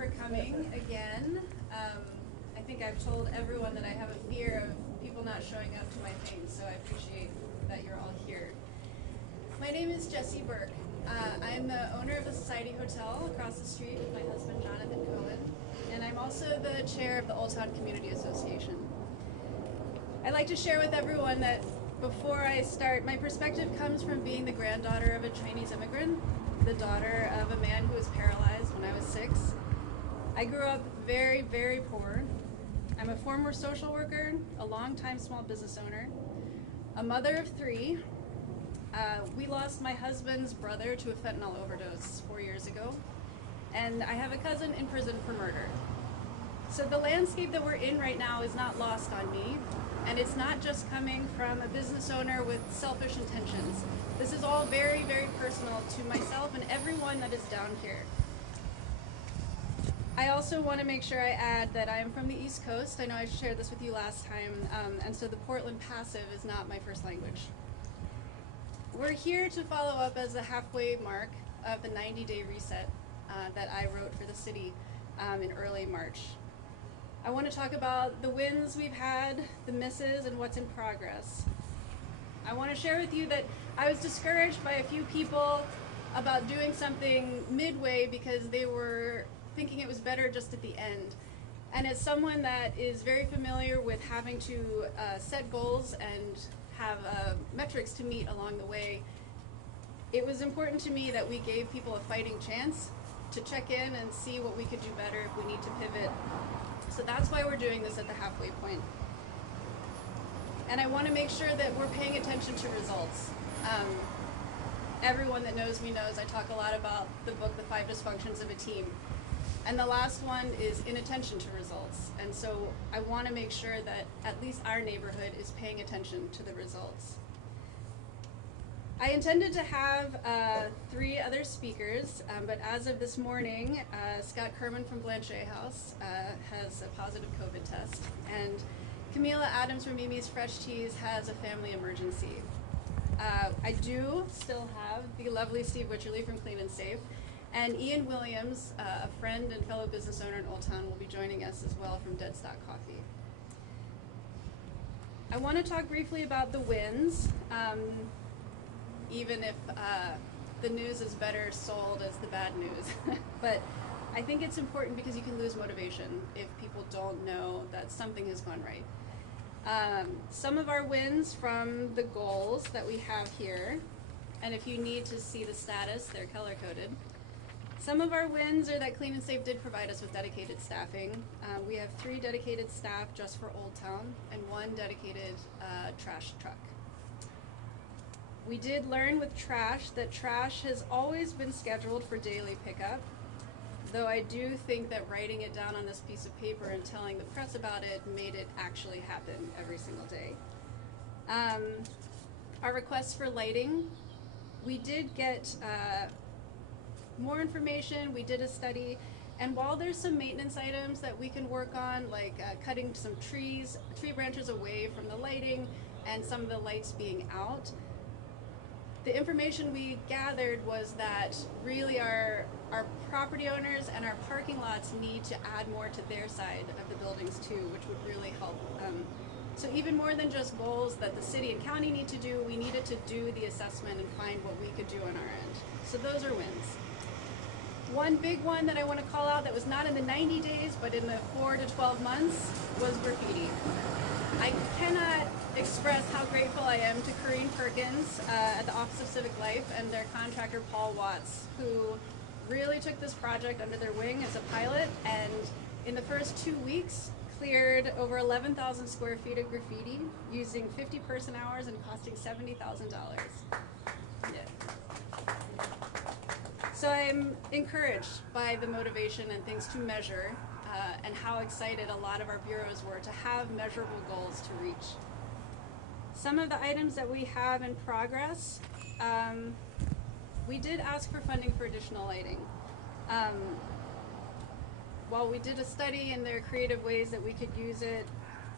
for coming again. I think I've told everyone that I have a fear of people not showing up to my things, so I appreciate that you're all here. My name is Jessie Burke. I'm the owner of the Society Hotel across the street with my husband Jonathan Cohen, and I'm also the chair of the Old Town Community Association. I'd like to share with everyone that before I start, my perspective comes from being the granddaughter of a Chinese immigrant, the daughter of a man who was paralyzed when I was 6. I grew up very, very poor. I'm a former social worker, a longtime small business owner, a mother of 3. We lost my husband's brother to a fentanyl overdose 4 years ago, and I have a cousin in prison for murder. So the landscape that we're in right now is not lost on me, and it's not just coming from a business owner with selfish intentions. This is all very, very personal to myself and everyone that is down here. I also want to make sure I add that I am from the East Coast. I know I shared this with you last time, and so the Portland passive is not my first language. We're here to follow up as the halfway mark of the 90-day reset that I wrote for the city in early March. I want to talk about the wins we've had, the misses, and what's in progress. I want to share with you that I was discouraged by a few people about doing something midway because they were thinking it was better just at the end. And as someone that is very familiar with having to set goals and have metrics to meet along the way, it was important to me that we gave people a fighting chance to check in and see what we could do better if we need to pivot. So that's why we're doing this at the halfway point. And I want to make sure that we're paying attention to results. Everyone that knows me knows I talk a lot about the book, The 5 Dysfunctions of a Team. And the last one is inattention to results. And so I want to make sure that at least our neighborhood is paying attention to the results. I intended to have 3 other speakers, but as of this morning, Scott Kerman from Blanchet House has a positive COVID test, and Camila Adams from Mimi's Fresh Teas has a family emergency. I do still have the lovely Steve Witcherly from Clean and Safe, and Ian Williams, a friend and fellow business owner in Old Town, will be joining us as well from Dead Stock Coffee. I want to talk briefly about the wins. Even if the news is better sold as the bad news. But I think it's important because you can lose motivation if people don't know that something has gone right. Some of our wins from the goals that we have here, and if you need to see the status, they're color-coded. Some of our wins are that Clean and Safe did provide us with dedicated staffing. We have 3 dedicated staff just for Old Town and 1 dedicated trash truck. We did learn with trash that trash has always been scheduled for daily pickup, though I do think that writing it down on this piece of paper and telling the press about it made it actually happen every single day. Our requests for lighting, we did get more information, we did a study, and while there's some maintenance items that we can work on, like cutting some tree branches away from the lighting and some of the lights being out, the information we gathered was that really our property owners and our parking lots need to add more to their side of the buildings too, which would really help. So even more than just goals that the city and county need to do, we needed to do the assessment and find what we could do on our end. So those are wins. One big one that I want to call out that was not in the 90 days, but in the 4 to 12 months was graffiti. I cannot express how grateful I am to Corrine Perkins at the Office of Civic Life and their contractor Paul Watts, who really took this project under their wing as a pilot, and in the first 2 weeks cleared over 11,000 square feet of graffiti using 50 person hours and costing $70,000. Yeah. So I'm encouraged by the motivation and things to measure and how excited a lot of our bureaus were to have measurable goals to reach. Some of the items that we have in progress, we did ask for funding for additional lighting. While we did a study and there are creative ways that we could use it,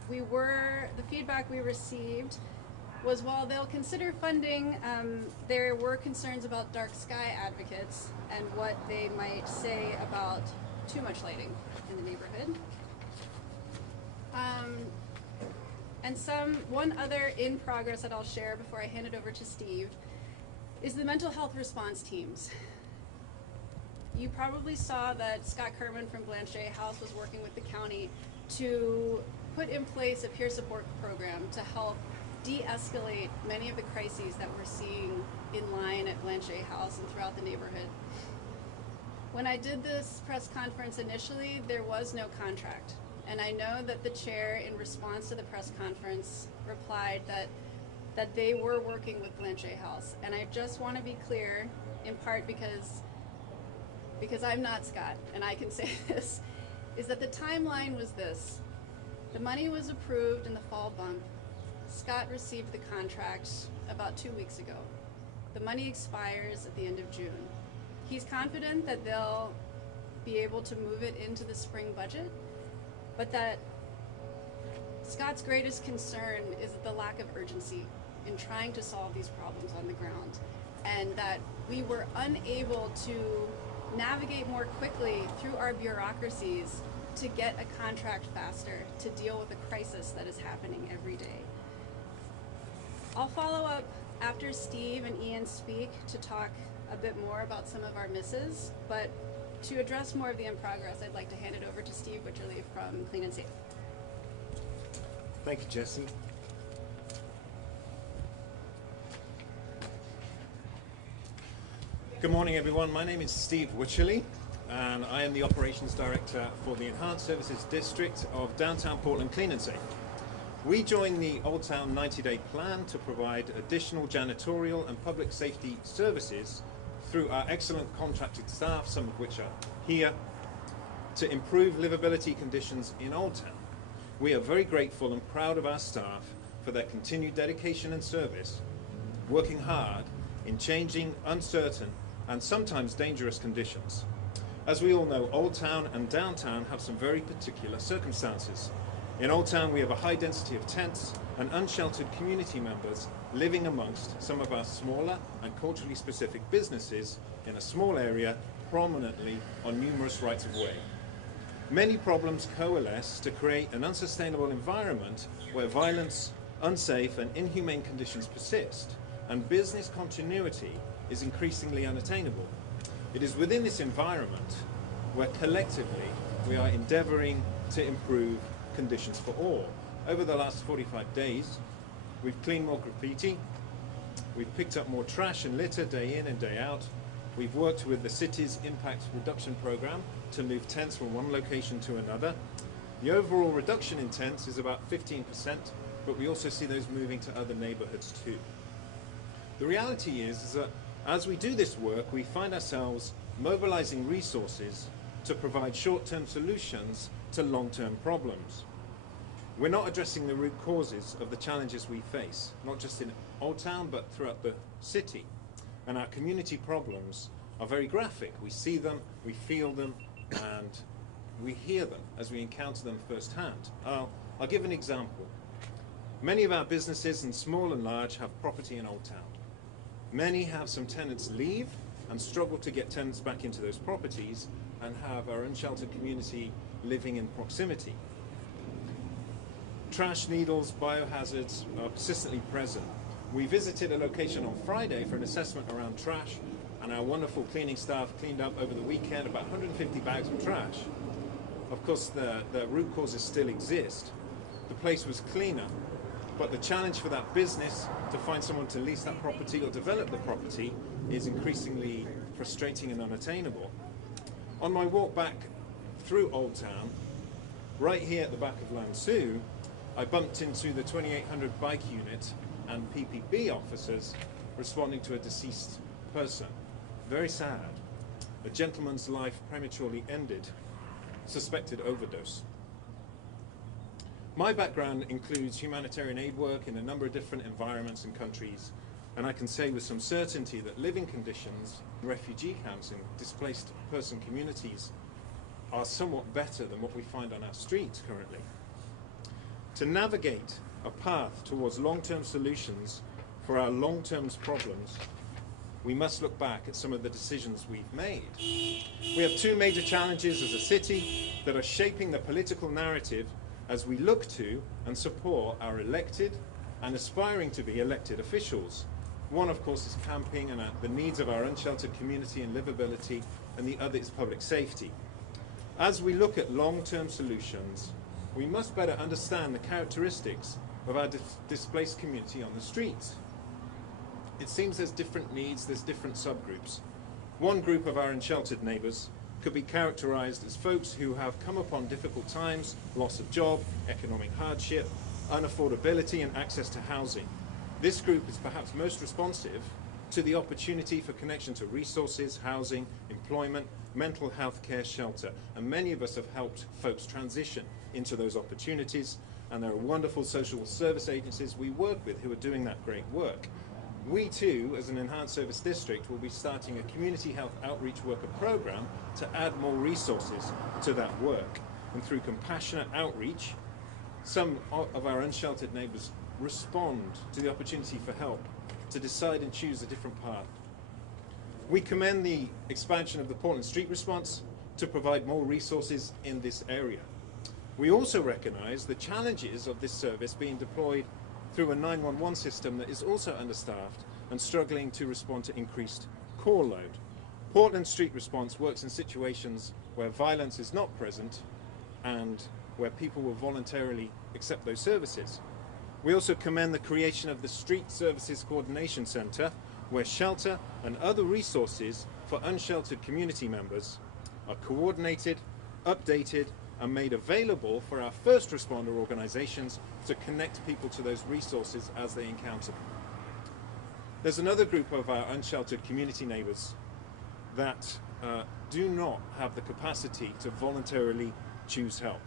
the feedback we received was while they'll consider funding, there were concerns about dark sky advocates and what they might say about too much lighting in the neighborhood. And one other in progress that I'll share before I hand it over to Steve is the mental health response teams. You probably saw that Scott Kerman from Blanchet House was working with the county to put in place a peer support program to help de-escalate many of the crises that we're seeing in line at Blanchet House and throughout the neighborhood. When I did this press conference initially, there was no contract. And I know that the chair, in response to the press conference, replied that they were working with Blanchet House. And I just want to be clear, in part because I'm not Scott, and I can say this, is that the timeline was this. The money was approved in the fall bump. Scott received the contract about 2 weeks ago. The money expires at the end of June. He's confident that they'll be able to move it into the spring budget, but that Scott's greatest concern is the lack of urgency in trying to solve these problems on the ground, and that we were unable to navigate more quickly through our bureaucracies to get a contract faster to deal with a crisis that is happening every day. I'll follow up after Steve and Ian speak to talk a bit more about some of our misses, but to address more of the in progress, I'd like to hand it over to Steve Witcherly from Clean and Safe. Thank you, Jesse. Good morning, everyone. My name is Steve Witcherly, and I am the Operations Director for the Enhanced Services District of Downtown Portland Clean and Safe. We joined the Old Town 90-day plan to provide additional janitorial and public safety services through our excellent contracted staff, some of which are here, to improve livability conditions in Old Town. We are very grateful and proud of our staff for their continued dedication and service, working hard in changing, uncertain, and sometimes dangerous conditions. As we all know, Old Town and Downtown have some very particular circumstances. In Old Town, we have a high density of tents and unsheltered community members living amongst some of our smaller and culturally specific businesses in a small area, prominently on numerous rights-of-way. Many problems coalesce to create an unsustainable environment where violence, unsafe and inhumane conditions persist, and business continuity is increasingly unattainable. It is within this environment where collectively we are endeavoring to improve conditions for all. Over the last 45 days, we've cleaned more graffiti, we've picked up more trash and litter day in and day out, we've worked with the city's impact reduction program to move tents from one location to another. The overall reduction in tents is about 15%, but we also see those moving to other neighborhoods too. The reality is that as we do this work, we find ourselves mobilizing resources to provide short-term solutions to long-term problems. We're not addressing the root causes of the challenges we face, not just in Old Town, but throughout the city. And our community problems are very graphic. We see them, we feel them, and we hear them as we encounter them firsthand. I'll give an example. Many of our businesses, and small and large, have property in Old Town. Many have some tenants leave and struggle to get tenants back into those properties and have our unsheltered community living in proximity. Trash, needles, biohazards are persistently present. We visited a location on Friday for an assessment around trash, and our wonderful cleaning staff cleaned up over the weekend about 150 bags of trash. Of course, the root causes still exist. The place was cleaner, but the challenge for that business to find someone to lease that property or develop the property is increasingly frustrating and unattainable. On my walk back through Old Town, right here at the back of Lansu, I bumped into the 2800 bike unit and PPB officers responding to a deceased person. Very sad. A gentleman's life prematurely ended, suspected overdose. My background includes humanitarian aid work in a number of different environments and countries, and I can say with some certainty that living conditions in refugee camps and displaced person communities are somewhat better than what we find on our streets currently. To navigate a path towards long-term solutions for our long-term problems, we must look back at some of the decisions we've made. We have two major challenges as a city that are shaping the political narrative as we look to and support our elected and aspiring to be elected officials. One, of course, is camping and the needs of our unsheltered community and livability, and the other is public safety. As we look at long-term solutions, we must better understand the characteristics of our displaced community on the streets. It seems there's different needs, there's different subgroups. One group of our unsheltered neighbours could be characterised as folks who have come upon difficult times, loss of job, economic hardship, unaffordability and access to housing. This group is perhaps most responsive to the opportunity for connection to resources, housing, employment, mental health care, shelter, and many of us have helped folks transition into those opportunities, and there are wonderful social service agencies we work with who are doing that great work. We too, as an enhanced service district, will be starting a community health outreach worker program to add more resources to that work. And through compassionate outreach, some of our unsheltered neighbours respond to the opportunity for help to decide and choose a different path. We commend the expansion of the Portland Street Response to provide more resources in this area. We also recognise the challenges of this service being deployed through a 911 system that is also understaffed and struggling to respond to increased call load. Portland Street Response works in situations where violence is not present and where people will voluntarily accept those services. We also commend the creation of the Street Services Coordination Centre, where shelter and other resources for unsheltered community members are coordinated, updated, and made available for our first responder organisations to connect people to those resources as they encounter them. There's another group of our unsheltered community neighbours that do not have the capacity to voluntarily choose help.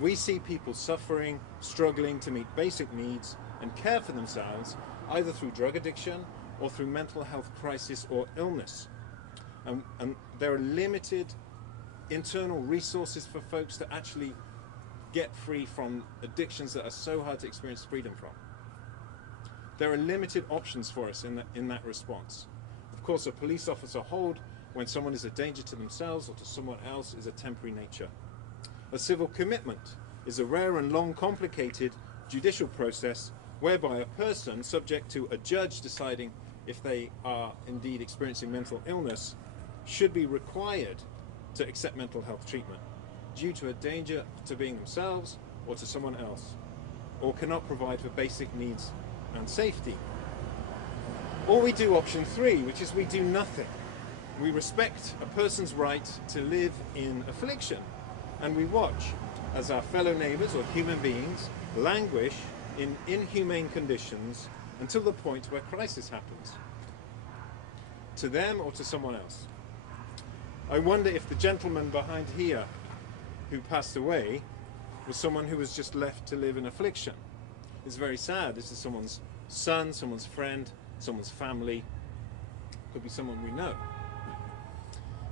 We see people suffering, struggling to meet basic needs and care for themselves, either through drug addiction or through mental health crisis or illness. And there are limited internal resources for folks to actually get free from addictions that are so hard to experience freedom from. There are limited options for us in that response. Of course, a police officer hold when someone is a danger to themselves or to someone else is a temporary nature. A civil commitment is a rare and long complicated judicial process whereby a person subject to a judge deciding if they are indeed experiencing mental illness should be required to accept mental health treatment due to a danger to being themselves or to someone else, or cannot provide for basic needs and safety. Or we do option 3, which is we do nothing. We respect a person's right to live in affliction, and we watch as our fellow neighbours or human beings languish in inhumane conditions until the point where crisis happens, to them or to someone else. I wonder if the gentleman behind here who passed away was someone who was just left to live in affliction. It's very sad. This is someone's son, someone's friend, someone's family. Could be someone we know.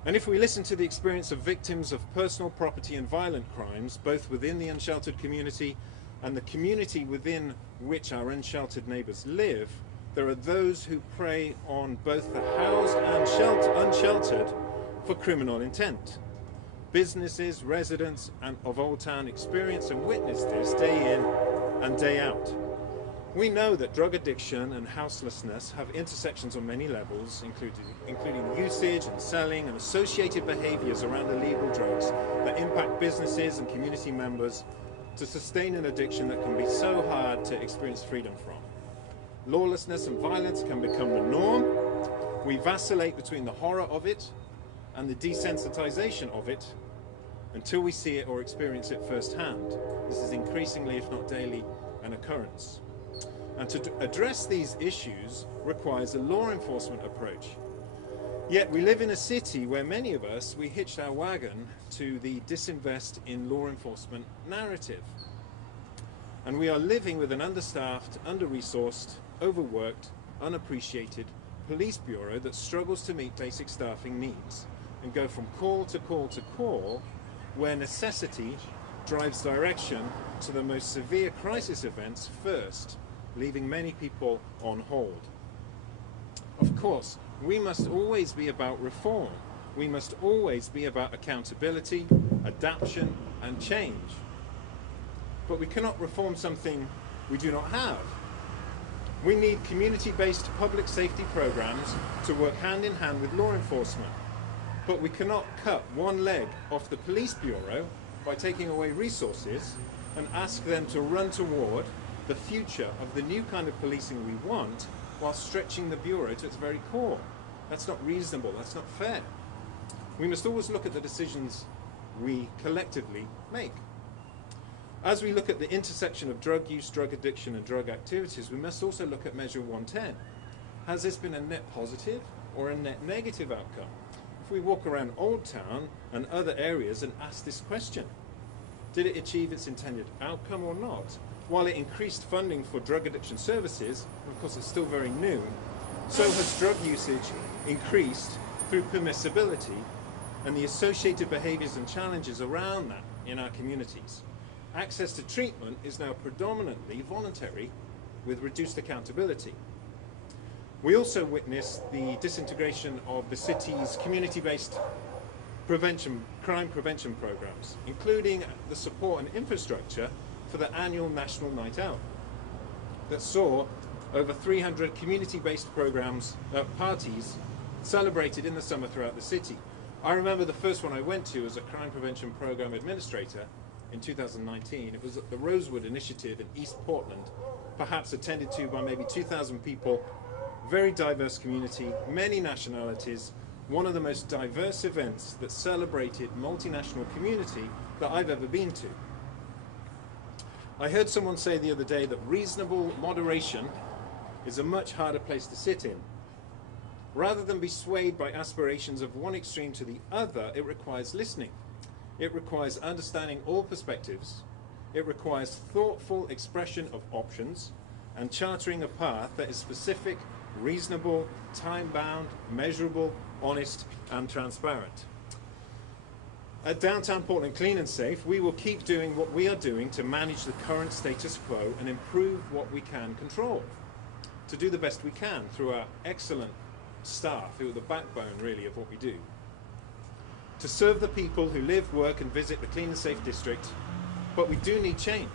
And if we listen to the experience of victims of personal property and violent crimes, both within the unsheltered community and the community within which our unsheltered neighbours live, there are those who prey on both the housed and unsheltered for criminal intent. Businesses, residents of Old Town experience and witness this day in and day out. We know that drug addiction and houselessness have intersections on many levels, including usage and selling and associated behaviours around illegal drugs that impact businesses and community members to sustain an addiction that can be so hard to experience freedom from. Lawlessness and violence can become the norm. We vacillate between the horror of it and the desensitization of it until we see it or experience it firsthand. This is increasingly, if not daily, an occurrence. And to address these issues requires a law enforcement approach. Yet we live in a city where many of us, we hitched our wagon to the disinvest in law enforcement narrative. And we are living with an understaffed, under-resourced, overworked, unappreciated police bureau that struggles to meet basic staffing needs and go from call to call to call where necessity drives direction to the most severe crisis events first, leaving many people on hold. Of course, We must always be about reform. We must always be about accountability, adaptation, and change. But we cannot reform something we do not have. We need community-based public safety programs to work hand in hand with law enforcement. But we cannot cut one leg off the police bureau by taking away resources and ask them to run toward the future of the new kind of policing we want while stretching the bureau to its very core. That's not reasonable, that's not fair. We must always look at the decisions we collectively make. As we look at the intersection of drug use, drug addiction and drug activities, we must also look at Measure 110. Has this been a net positive or a net negative outcome? If we walk around Old Town and other areas and ask this question, did it achieve its intended outcome or not? While it increased funding for drug addiction services, of course it's still very new, so has drug usage increased through permissibility and the associated behaviours and challenges around that in our communities. Access to treatment is now predominantly voluntary with reduced accountability. We also witnessed the disintegration of the city's community-based crime prevention programs, including the support and infrastructure for the annual National Night Out that saw over 300 community-based parties celebrated in the summer throughout the city. I remember the first one I went to as a crime prevention program administrator in 2019. It was at the Rosewood Initiative in East Portland, perhaps attended to by maybe 2,000 people, very diverse community, many nationalities, one of the most diverse events that celebrated multinational community that I've ever been to. I heard someone say the other day that reasonable moderation is a much harder place to sit in. Rather than be swayed by aspirations of one extreme to the other, it requires listening. It requires understanding all perspectives. It requires thoughtful expression of options and chartering a path that is specific, reasonable, time-bound, measurable, honest, and transparent. At Downtown Portland Clean and Safe, we will keep doing what we are doing to manage the current status quo and improve what we can control, to do the best we can through our excellent staff, who are the backbone, really, of what we do. To serve the people who live, work, and visit the Clean and Safe District, but we do need change.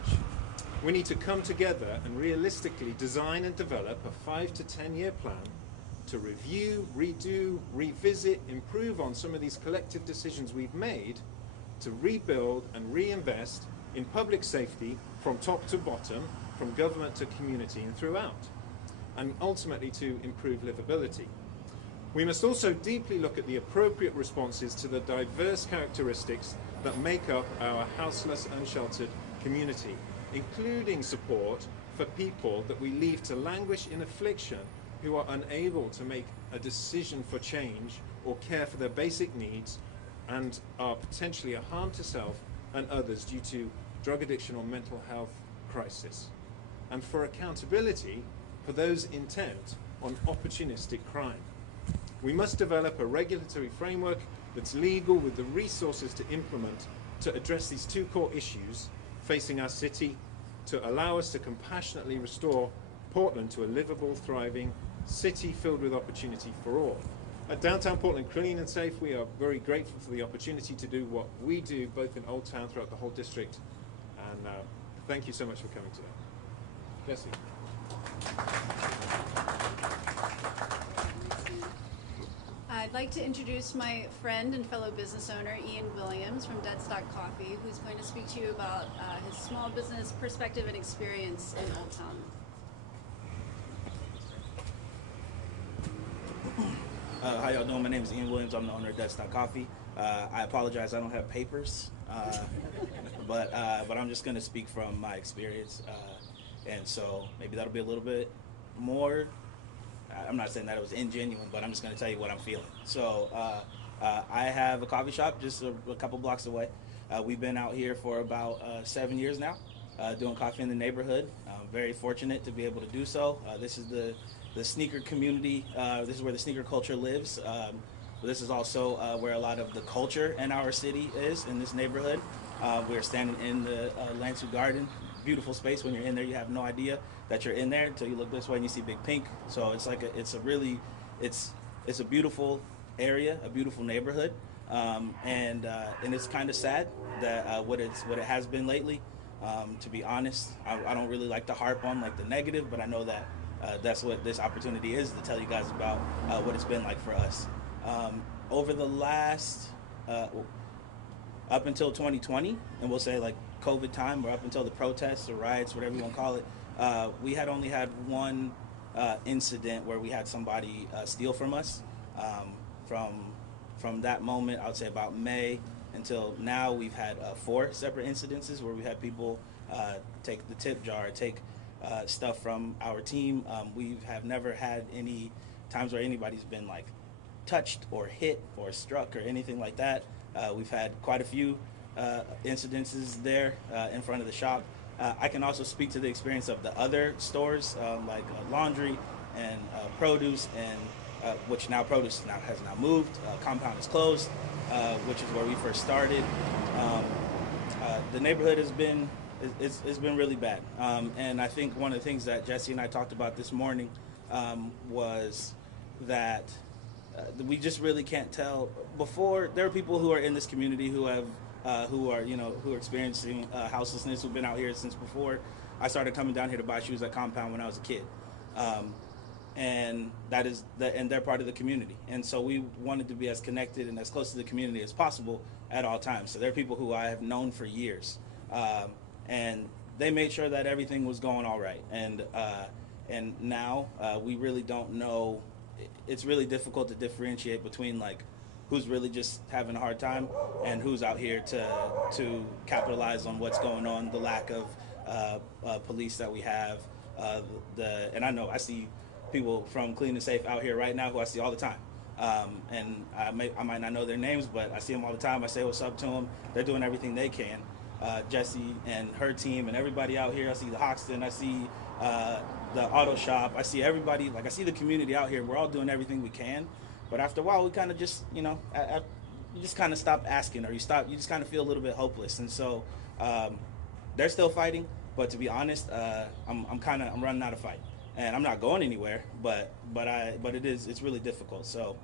We need to come together and realistically design and develop a 5 to 10 year plan to review, redo, revisit, improve on some of these collective decisions we've made to rebuild and reinvest in public safety from top to bottom, from government to community and throughout, and ultimately to improve livability. We must also deeply look at the appropriate responses to the diverse characteristics that make up our houseless, unsheltered community, including support for people that we leave to languish in affliction who are unable to make a decision for change or care for their basic needs and are potentially a harm to self and others due to drug addiction or mental health crisis. And for accountability for those intent on opportunistic crime. We must develop a regulatory framework that's legal with the resources to implement to address these two core issues facing our city, to allow us to compassionately restore Portland to a livable, thriving city filled with opportunity for all. At Downtown Portland Clean and Safe, we are very grateful for the opportunity to do what we do both in Old Town throughout the whole district, and thank you so much for coming today. Jesse. I'd like to introduce my friend and fellow business owner, Ian Williams from Deadstock Coffee, who's going to speak to you about his small business perspective and experience in Old Town. How y'all doing? My name is Ian Williams. I'm the owner of Deadstock Coffee. I apologize, I don't have papers, but I'm just going to speak from my experience, and so maybe that'll be a little bit more. I'm not saying that it was ingenuine, but I'm just going to tell you what I'm feeling. So I have a coffee shop just a couple blocks away. We've been out here for about 7 years now, doing coffee in the neighborhood. I'm very fortunate to be able to do so. This is the sneaker community. This is where the sneaker culture lives. This is also where a lot of the culture in our city is, in this neighborhood. We're standing in the Lansu Garden. Beautiful space. When you're in there, you have no idea that you're in there until you look this way and you see Big Pink. So it's like it's it's a beautiful area, a beautiful neighborhood, and it's kind of sad that what it has been lately. To be honest, I don't really like to harp on like the negative, but I know that that's what this opportunity is, to tell you guys about what it's been like for us. Over the last up until 2020, and we'll say like COVID time, or up until the protests or riots, whatever you want to call it, we had only had one incident where we had somebody steal from us. From that moment, I would say about May until now, we've had 4 separate incidences where we had people take the tip jar, take stuff from our team. We have never had any times where anybody's been like touched or hit or struck or anything like that. We've had quite a few incidences there in front of the shop. I can also speak to the experience of the other stores, like laundry and produce, and which now produce has now moved. Compound is closed, which is where we first started. The neighborhood has been it's been really bad, and I think one of the things that Jesse and I talked about this morning was that we just really can't tell. Before, there are people who are in this community who have who are experiencing houselessness, who've been out here since before I started coming down here to buy shoes at Compound when I was a kid. And and they're part of the community, and so we wanted to be as connected and as close to the community as possible at all times. So there are people who I have known for years, and they made sure that everything was going all right. And now we really don't know. It's really difficult to differentiate between like who's really just having a hard time and who's out here to capitalize on what's going on, the lack of police that we have, and I see people from Clean and Safe out here right now who I see all the time. And I might not know their names, but I see them all the time. I say what's up to them. They're doing everything they can. Jessie and her team and everybody out here. I see the Hoxton. I see the auto shop. I see everybody. Like, I see the community out here. We're all doing everything we can. But after a while, we kind of just, you just kind of stop asking, or you just kind of feel a little bit hopeless. And so they're still fighting. But to be honest, I'm running out of fight. And I'm not going anywhere, but it's really difficult. So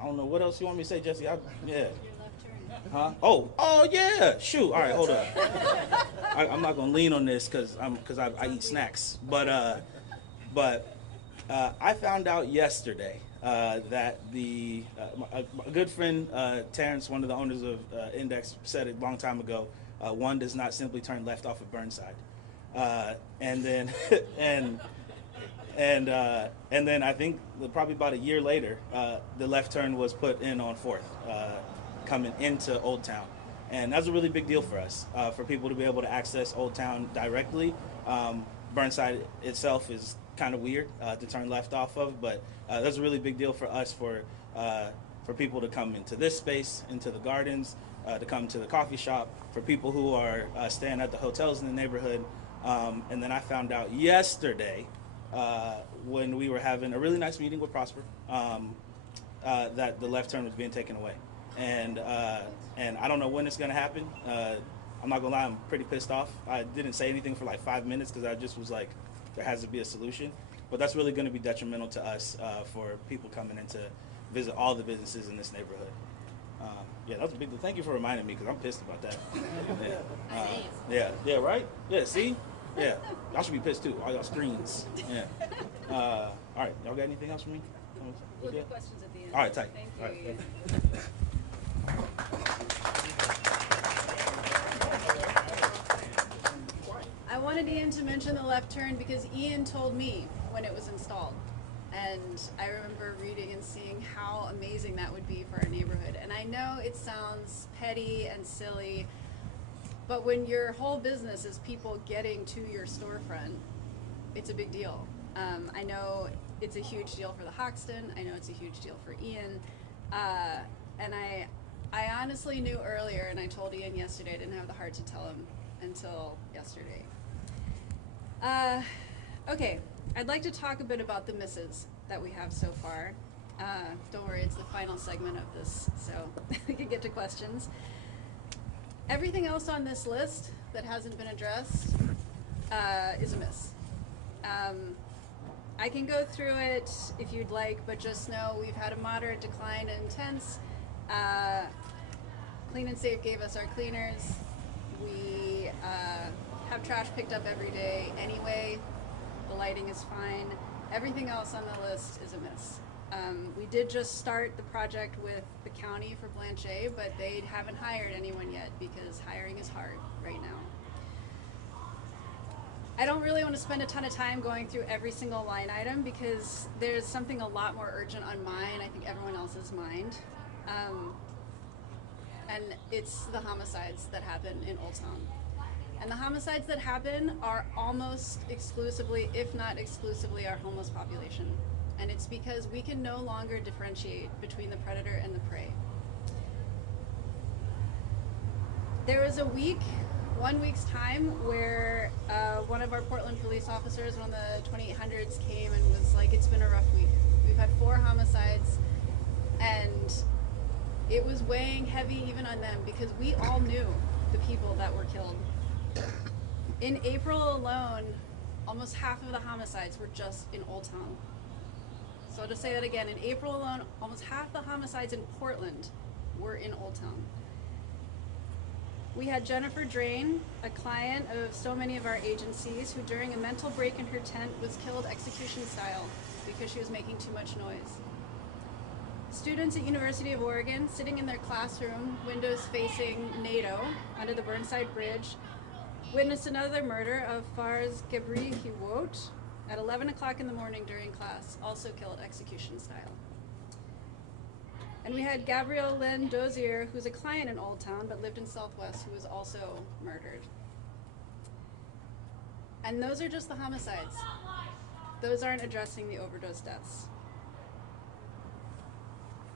I don't know what else you want me to say, Jesse. Yeah. Your left turn. Huh? Oh yeah. Shoot. All right, hold up. I'm not gonna lean on this because I eat snacks. But I found out yesterday that a good friend Terrence, one of the owners of Index, said it a long time ago. One does not simply turn left off of Burnside, and then And then I think probably about a year later, the left turn was put in on 4th, coming into Old Town. And that's a really big deal for us, for people to be able to access Old Town directly. Burnside itself is kind of weird to turn left off of, but that's a really big deal for us, for people to come into this space, into the gardens, to come to the coffee shop, for people who are staying at the hotels in the neighborhood. And then I found out yesterday, when we were having a really nice meeting with Prosper, that the left turn was being taken away. And I don't know when it's going to happen. I'm not going to lie, I'm pretty pissed off. I didn't say anything for like 5 minutes because I just was like, there has to be a solution. But that's really going to be detrimental to us, for people coming in to visit all the businesses in this neighborhood. Yeah, that's a big deal. Thank you for reminding me, because I'm pissed about that. Yeah, right? Yeah, see? Yeah, y'all should be pissed too, all y'all screens. Yeah. All right, y'all got anything else for me? We'll get questions at the end. All right, tight. Thank All you. I wanted Ian to mention the left turn because Ian told me when it was installed. And I remember reading and seeing how amazing that would be for our neighborhood. And I know it sounds petty and silly, but when your whole business is people getting to your storefront, it's a big deal. I know it's a huge deal for the Hoxton. I know it's a huge deal for Ian. And I honestly knew earlier, and I told Ian yesterday, I didn't have the heart to tell him until yesterday. Okay, I'd like to talk a bit about the misses that we have so far. Don't worry, it's the final segment of this, so we can get to questions. Everything else on this list that hasn't been addressed is a miss. I I can go through it if you'd like, but just know we've had a moderate decline in tents. Clean and Safe gave us our cleaners. We have trash picked up every day anyway. The lighting is fine. Everything else on the list is a miss. We did just start the project with the county for Blanchet, but they haven't hired anyone yet because hiring is hard right now. I don't really want to spend a ton of time going through every single line item because there's something a lot more urgent on mine, I think everyone else's mind. And it's the homicides that happen in Old Town. And the homicides that happen are almost exclusively, if not exclusively, our homeless population. And it's because we can no longer differentiate between the predator and the prey. There was a week, 1 week's time, where one of our Portland police officers, one of the 2800s, came and was like, it's been a rough week. We've had 4 homicides, and it was weighing heavy even on them because we all knew the people that were killed. In April alone, almost half of the homicides were just in Old Town. So to say that again, in April alone, almost half the homicides in Portland were in Old Town. We had Jennifer Drain, a client of so many of our agencies, who during a mental break in her tent was killed execution style because she was making too much noise. Students at University of Oregon sitting in their classroom, windows facing NATO under the Burnside Bridge, witnessed another murder of Fars Gebri-Hiwot at 11 o'clock in the morning during class, also killed execution style. And we had Gabrielle Lynn Dozier, who's a client in Old Town but lived in Southwest, who was also murdered. And those are just the homicides. Those aren't addressing the overdose deaths.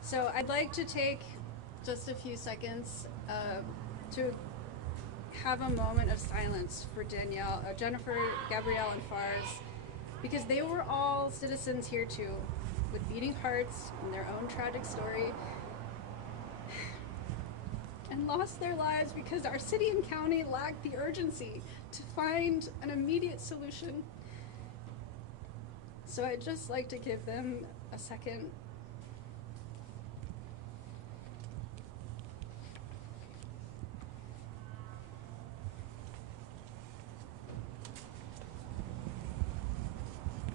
So I'd like to take just a few seconds to have a moment of silence for Jennifer, Gabrielle, and Fars, because they were all citizens here too, with beating hearts and their own tragic story, and lost their lives because our city and county lacked the urgency to find an immediate solution. So I'd just like to give them a second.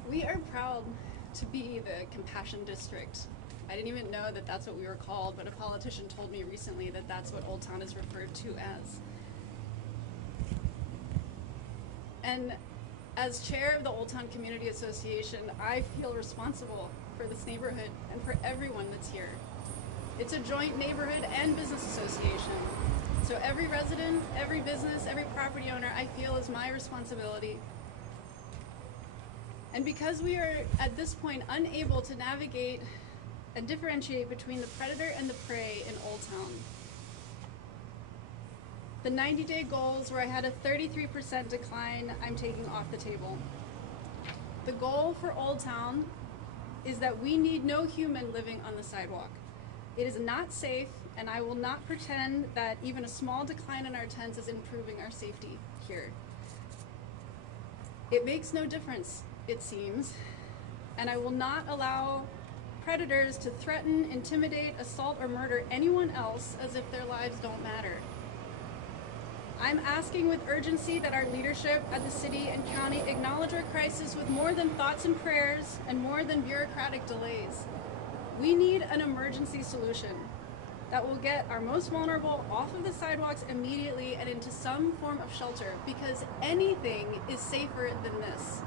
We are proud to be the Compassion District. I didn't even know that that's what we were called, but a politician told me recently that that's what Old Town is referred to as. And as chair of the Old Town Community Association, I feel responsible for this neighborhood and for everyone that's here. It's a joint neighborhood and business association. So every resident, every business, every property owner, I feel is my responsibility. And because we are, at this point, unable to navigate and differentiate between the predator and the prey in Old Town, the 90-day goals, where I had a 33% decline, I'm taking off the table. The goal for Old Town is that we need no human living on the sidewalk. It is not safe, and I will not pretend that even a small decline in our tents is improving our safety here. It makes no difference, it seems, and I will not allow predators to threaten, intimidate, assault, or murder anyone else as if their lives don't matter. I'm asking with urgency that our leadership at the city and county acknowledge our crisis with more than thoughts and prayers and more than bureaucratic delays. We need an emergency solution that will get our most vulnerable off of the sidewalks immediately and into some form of shelter, because anything is safer than this.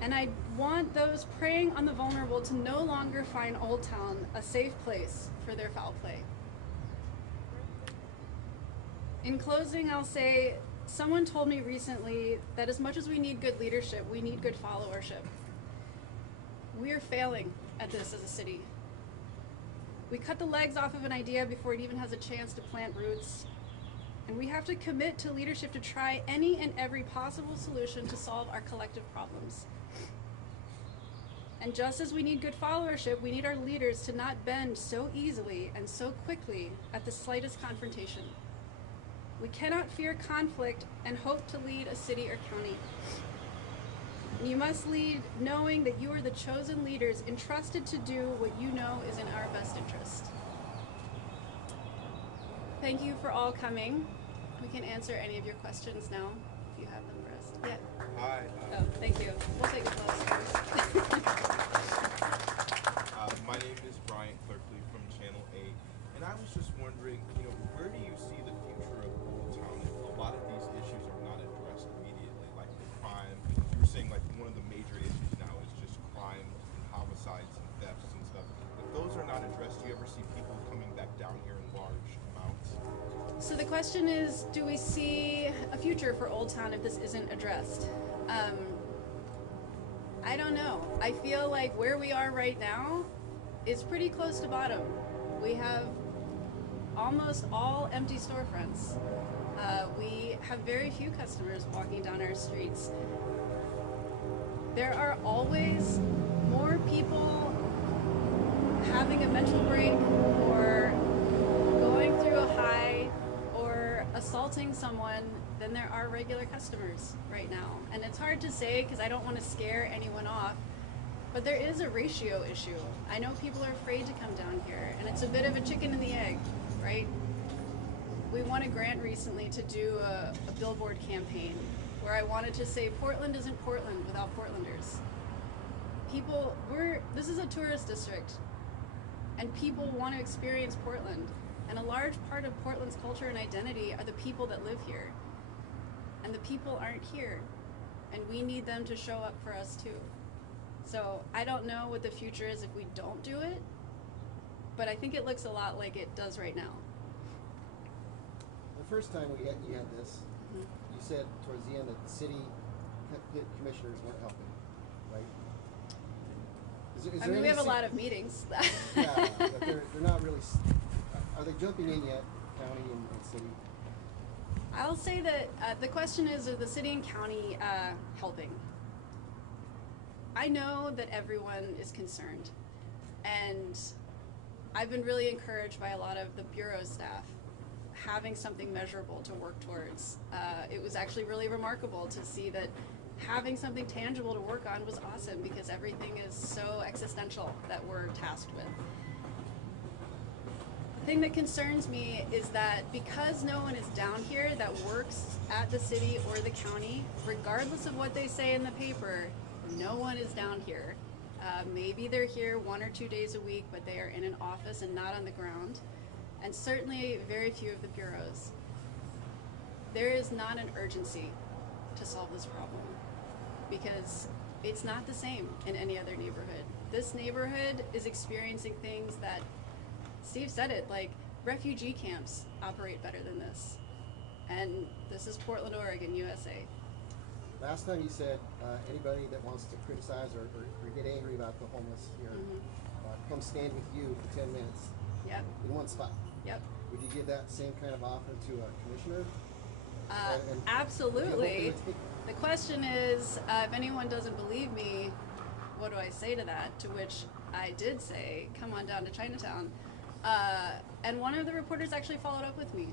And I want those preying on the vulnerable to no longer find Old Town a safe place for their foul play. In closing, I'll say, someone told me recently that as much as we need good leadership, we need good followership. We are failing at this as a city. We cut the legs off of an idea before it even has a chance to plant roots. And we have to commit to leadership to try any and every possible solution to solve our collective problems. And just as we need good followership, we need our leaders to not bend so easily and so quickly at the slightest confrontation. We cannot fear conflict and hope to lead a city or county. And you must lead knowing that you are the chosen leaders entrusted to do what you know is in our best interest. Thank you for all coming. We can answer any of your questions now if you have them for us. Yeah. Hi. Oh, thank you. We'll take your clothes first. My name is Brian Clerkley from Channel 8, and I was just wondering, where do you see the future of Old Town if a lot of these issues are not addressed immediately, like the crime? You were saying like one of the major issues now is just crime and homicides and thefts and stuff. If those are not addressed, do you ever see people coming back down here in large amounts? So the question is, do we see a future for Old Town if this isn't addressed? I don't know. I feel like where we are right now is pretty close to bottom. We have almost all empty storefronts. We have very few customers walking down our streets. There are always more people having a mental break or going through a high or assaulting someone than there are regular customers right now. And it's hard to say because I don't want to scare anyone off, but there is a ratio issue. I know people are afraid to come down here, and it's a bit of a chicken and the egg, right? We won a grant recently to do a billboard campaign where I wanted to say Portland isn't Portland without Portlanders. This is a tourist district, and people want to experience Portland. And a large part of Portland's culture and identity are the people that live here. And the people aren't here. And we need them to show up for us too. So I don't know what the future is if we don't do it, but I think it looks a lot like it does right now. The first time you had this, you said towards the end that the city commissioners weren't helping, right? I mean, we have a lot of meetings. Yeah, but they're not really. Are they jumping in yet, county and city? I'll say that the question is, are the city and county helping? I know that everyone is concerned, and I've been really encouraged by a lot of the bureau staff having something measurable to work towards. It was actually really remarkable to see that having something tangible to work on was awesome because everything is so existential that we're tasked with. The thing that concerns me is that because no one is down here that works at the city or the county, regardless of what they say in the paper, no one is down here. Maybe they're here 1 or 2 days a week, but they are in an office and not on the ground. And certainly very few of the bureaus. There is not an urgency to solve this problem because it's not the same in any other neighborhood. This neighborhood is experiencing things that, Steve said it, like refugee camps operate better than this. And this is Portland, Oregon, USA. Last time you said anybody that wants to criticize or get angry about the homeless here, come stand with you for 10 minutes. Yep. In one spot. Yep. Would you give that same kind of offer to a commissioner? Absolutely. The question is, if anyone doesn't believe me, what do I say to that? To which I did say, come on down to Chinatown. And one of the reporters actually followed up with me.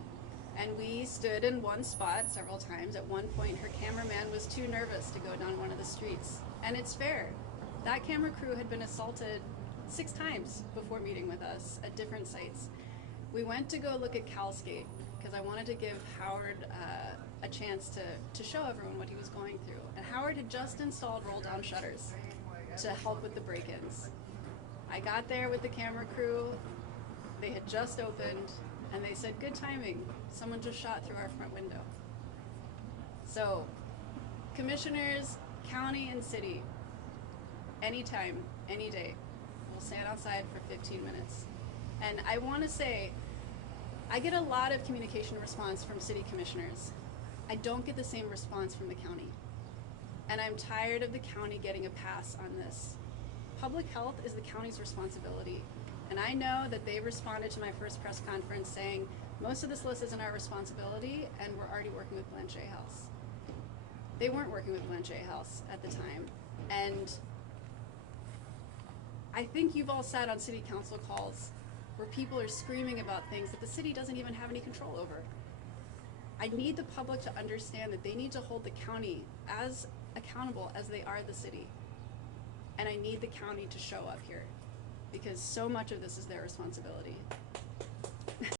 And we stood in one spot several times. At one point, her cameraman was too nervous to go down one of the streets. And it's fair. That camera crew had been assaulted 6 times before meeting with us at different sites. We went to go look at Calscape because I wanted to give Howard a chance to show everyone what he was going through. And Howard had just installed roll-down shutters to help with the break-ins. I got there with the camera crew. They had just opened, and they said, good timing. Someone just shot through our front window. So, commissioners, county and city, anytime, any day, we'll stand outside for 15 minutes. And I want to say, I get a lot of communication response from city commissioners. I don't get the same response from the county. And I'm tired of the county getting a pass on this. Public health is the county's responsibility. And I know that they responded to my first press conference saying, most of this list isn't our responsibility, and we're already working with Blanchet House. They weren't working with Blanchet House at the time. And I think you've all sat on city council calls where people are screaming about things that the city doesn't even have any control over. I need the public to understand that they need to hold the county as accountable as they are the city. And I need the county to show up here because so much of this is their responsibility.